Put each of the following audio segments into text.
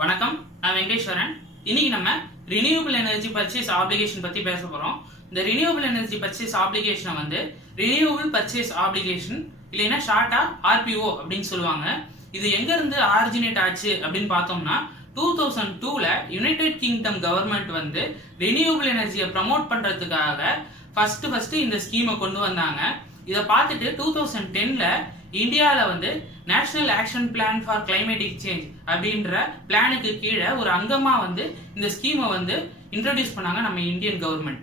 வணக்கம், நான் வெங்கடேஸ்வரன். இன்னைக்கு நம்ம ரினியூவபிள் எனர்ஜி பர்ச்சேஸ் ஆப்ளிகேஷன் பத்தி பேச போறோம். இந்த ரினியூவபிள் எனர்ஜி பர்ச்சேஸ் ஆப்ளிகேஷனை வந்து ரினியூவபிள் பர்ச்சேஸ் ஆப்ளிகேஷன் இல்லைன்னா ஷார்ட்டா ஆர்பிஓ அப்படின்னு சொல்லுவாங்க. இது எங்க இருந்து ஆரிஜினேட் ஆச்சு அப்படின்னு பார்த்தோம்னா 2002ல யுனைடெட் கிங்டம் கவர்மெண்ட் வந்து ரினியூவபிள் எனர்ஜியை ப்ரமோட் பண்றதுக்காக ஃபர்ஸ்ட் இந்த ஸ்கீமை கொண்டு வந்தாங்க. இதை பார்த்துட்டு 2010ல இந்தியாவில் வந்து national action plan for climatic change அப்படின்ற பிளானுக்கு கீழே ஒரு அங்கமாக வந்து இந்த ஸ்கீமை வந்து இன்ட்ரடியூஸ் பண்ணாங்க நம்ம இந்தியன் கவர்மெண்ட்.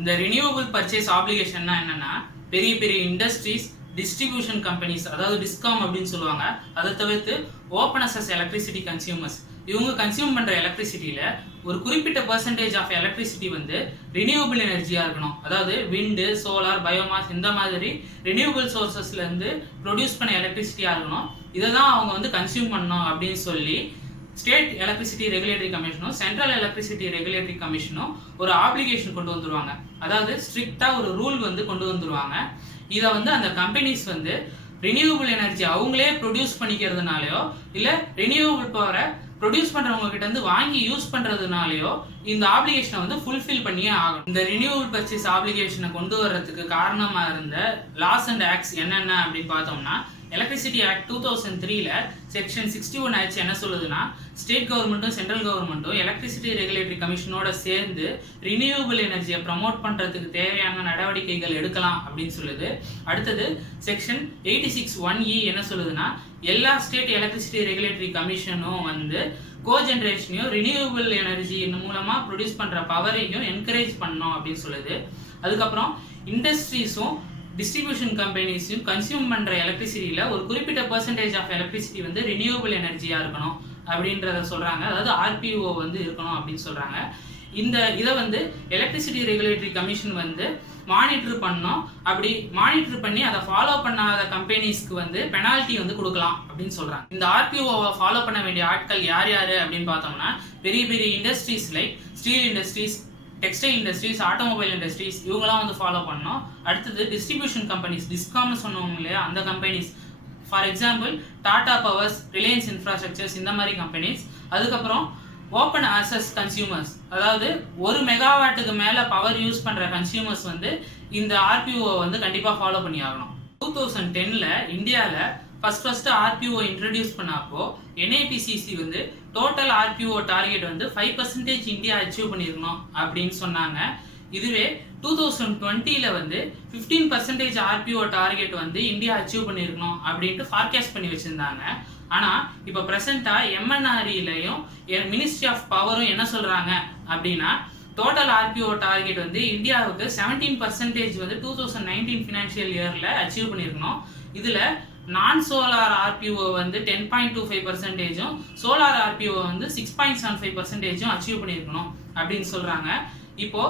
இந்த ரினியூவபிள் பர்ச்சேஸ் ஆப்ளிகேஷன்னா என்னன்னா, பெரிய பெரிய இண்டஸ்ட்ரீஸ், டிஸ்ட்ரிபியூஷன் கம்பெனிஸ், அதாவது டிஸ்காம் அப்படின்னு சொல்லுவாங்க, அதை தவிர்த்து ஓப்பன் அக்சஸ் எலக்ட்ரிசிட்டி கன்சியூமர்ஸ், இவங்க கன்சியூம் பண்ற எலக்ட்ரிசிட்டியில ஒரு குறிப்பிட்ட பெர்சன்டேஜ் ஆஃப் எலக்ட்ரிசிட்டி வந்து ரினியூவபிள் எனர்ஜியா இருக்கணும். அதாவது விண்டு, சோலார், பயோமாஸ் இந்த மாதிரி ரினியூவபிள் சோர்சஸ்ல இருந்து ப்ரொடியூஸ் பண்ண எலக்ட்ரிசிட்டியா இருக்கணும். இதை தான் அவங்க வந்து கன்சியூம் பண்ணணும் அப்படின்னு சொல்லி ஸ்டேட் எலக்ட்ரிசிட்டி ரெகுலேட்டரி கமிஷனும் சென்ட்ரல் எலக்ட்ரிசிட்டி ரெகுலேட்டரி கமிஷனும் ஒரு ஆப்ளிகேஷன் கொண்டு வந்துருவாங்க. அதாவது ஸ்ட்ரிக்டா ஒரு ரூல் வந்து கொண்டு வந்துருவாங்க. இதை வந்து அந்த கம்பெனிஸ் வந்து ரினியூவபிள் எனர்ஜி அவங்களே ப்ரொடியூஸ் பண்ணிக்கிறதுனாலயோ இல்ல ரினியூவபிள் பவரை ப்ரொடியூஸ் பண்றவங்க கிட்ட இருந்து வாங்கி யூஸ் பண்றதுனாலயோ இந்த ஆப்ளிகேஷனை வந்து ஃபுல்ஃபில் பண்ணியே ஆகணும். இந்த ரினியூவபிள் பர்ச்சேஸ் ஆப்ளிகேஷனை கொண்டு வர்றதுக்கு காரணமா இருந்த லாஸ் அண்ட் ஆக்ட்ஸ் என்னென்ன அப்படின்னு பார்த்தோம்னா, எலக்ட்ரிசிட்டி ஆக்ட் 2003ல செக்ஷன் 61H என்ன சொல்லுதுன்னா, ஸ்டேட் கவர்மெண்ட்டும் சென்ட்ரல் கவர்மெண்ட்டும் எலக்ட்ரிசிட்டி ரெகுலேட்டரி கமிஷனோட சேர்ந்து ரினியூவபிள் எனர்ஜியை ப்ரமோட் பண்றதுக்கு தேவையான நடவடிக்கைகள் எடுக்கலாம் அப்படின்னு சொல்லுது. அடுத்தது செக்ஷன் 86(1)E என்ன சொல்லுதுன்னா, எல்லா ஸ்டேட் எலக்ட்ரிசிட்டி ரெகுலேட்டரி கமிஷனும் வந்து கோஜெனரேஷனையும் ரினியூவபிள் எனர்ஜி மூலமா ப்ரொடியூஸ் பண்ற பவரையும் என்கரேஜ் பண்ணணும் அப்படின்னு சொல்லுது. அதுக்கப்புறம் இண்டஸ்ட்ரீஸும் டிஸ்ட்ரிபியூஷன் கம்பெனிஸும் கன்சியூம் பண்ற எலக்ட்ரிசிட்டியில ஒரு குறிப்பிட்ட பெர்சன்டேஜ் ஆஃப் எலக்ட்ரிசிட்டி வந்து ரினியூவபிள் எனர்ஜியா இருக்கணும் அப்படின்றத சொல்றாங்க. அதாவது ஆர்பிஓ வந்து இருக்கணும் அப்படின்னு சொல்றாங்க. இதை வந்து எலக்ட்ரிசிட்டி ரெகுலேட்டரி கமிஷன் வந்து மானிட்டர் பண்ணோம். அப்படி மானிட்டர் பண்ணி அதை ஃபாலோ பண்ணாத கம்பெனிஸ்க்கு வந்து பெனால்ட்டி வந்து கொடுக்கலாம் அப்படின்னு சொல்றாங்க. இந்த ஆர்பிஓவை ஃபாலோ பண்ண வேண்டிய ஆட்கள் யார் யாரு அப்படின்னு பார்த்தோம்னா, பெரிய பெரிய industries like steel industries, textile industries, automobile industries இவங்கெல்லாம் வந்து ஃபாலோ பண்ணோம். அடுத்தது டிஸ்ட்ரிபியூஷன் கம்பெனிஸ், டிஸ்காம்னு சொன்னவங்க இல்லையா, அந்த companies, for example Tata powers, Reliance infrastructures இந்த மாதிரி கம்பெனிஸ். அதுக்கப்புறம் ஓப்பன் ஆக்சஸ் கன்சியூமர்ஸ், அதாவது 1 மெகாவாட்டுக்கு மேல பவர் யூஸ் பண்ற கன்சியூமர்ஸ் வந்து இந்த ஆர்பிஓ வந்து கண்டிப்பா ஃபாலோ பண்ணி ஆகணும். 2010ல இந்தியாவில் ஃபர்ஸ்ட் ஆர்பிஓ இன்ட்ரடியூஸ் பண்ணப்போ NIPCC வந்து டோட்டல் ஆர்பிஓ டார்கெட் வந்து 5% இந்தியா அச்சீவ் பண்ணிருக்கணும் அப்படின்னு சொன்னாங்க. இதுவே 2020ல வந்து 15% ஆர்பிஓ டார்கெட் வந்து இந்தியா அச்சீவ் பண்ணிருக்கணும் அப்படின்ட்டு ஃபார்காஸ்ட் பண்ணி வச்சிருந்தாங்க. ஆனா இப்ப பிரசன்டா MNREலயும் மினிஸ்ட்ரி ஆஃப் பவரும் என்ன சொல்றாங்க அப்படின்னா, டோட்டல் ஆர்பிஓ டார்கெட் வந்து இந்தியாவுக்கு 17% வந்து 2019 ஃபினான்ஷியல் இயர்ல அச்சீவ் பண்ணிருக்கணும். இதுல நான் சோலார் ஆர்பிஓ வந்து 10.25%, சோலார் ஆர்பிஓ வந்து 6.75% அச்சீவ் பண்ணியிருக்கணும் அப்படின்னு சொல்றாங்க. இப்போ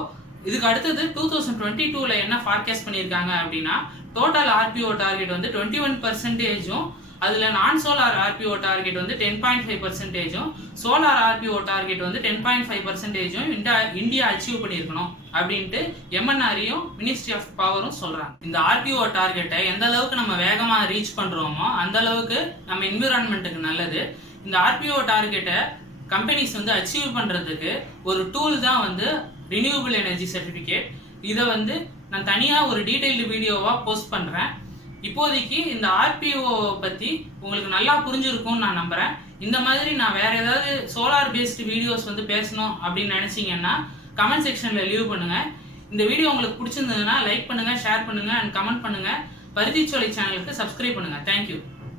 இதுக்கு அடுத்தது 2022ல என்ன ஃபார்காஸ்ட் பண்ணியிருக்காங்க அப்படின்னா, டோட்டல் ஆர்பிஓ டார்கெட் வந்து 21%, அதுல நான் சோலார் ஆர்பிஓ டார்கெட் வந்து 10.5%, சோலார் ஆர்பிஓ டார்கெட் வந்து 10.5% இந்தியா அச்சீவ் பண்ணியிருக்கணும் அப்படின்ட்டு MNREயும் மினிஸ்ட்ரி ஆஃப் பவரும் சொல்றாங்க. இந்த ஆர்பிஓ டார்கெட்டை எந்த அளவுக்கு நம்ம வேகமா ரீச் பண்றோமோ அந்த அளவுக்கு நம்ம என்விரான்மெண்ட்டுக்கு நல்லது. இந்த ஆர்பிஓ டார்கெட்டை கம்பெனிஸ் வந்து அச்சீவ் பண்றதுக்கு ஒரு டூல் தான் வந்து ரினியூவபிள் எனர்ஜி சர்டிபிகேட். இதை வந்து நான் தனியா ஒரு டீடைல்டு வீடியோவா போஸ்ட் பண்றேன். இப்போதைக்கு இந்த ஆர்பிஓ பத்தி உங்களுக்கு நல்லா புரிஞ்சிருக்கும்னு நான் நம்புறேன். இந்த மாதிரி நான் வேற ஏதாவது சோலார் பேஸ்டு வீடியோஸ் வந்து பேசணும் அப்படின்னு நினைச்சீங்கன்னா கமெண்ட் செக்ஷன்ல லீவ் பண்ணுங்க. இந்த வீடியோ உங்களுக்கு பிடிச்சிருந்ததுன்னா லைக் பண்ணுங்க, ஷேர் பண்ணுங்க அண்ட் கமெண்ட் பண்ணுங்க. பருத்திச்சோலை சேனலுக்கு சப்ஸ்கிரைப் பண்ணுங்க. தேங்க்யூ.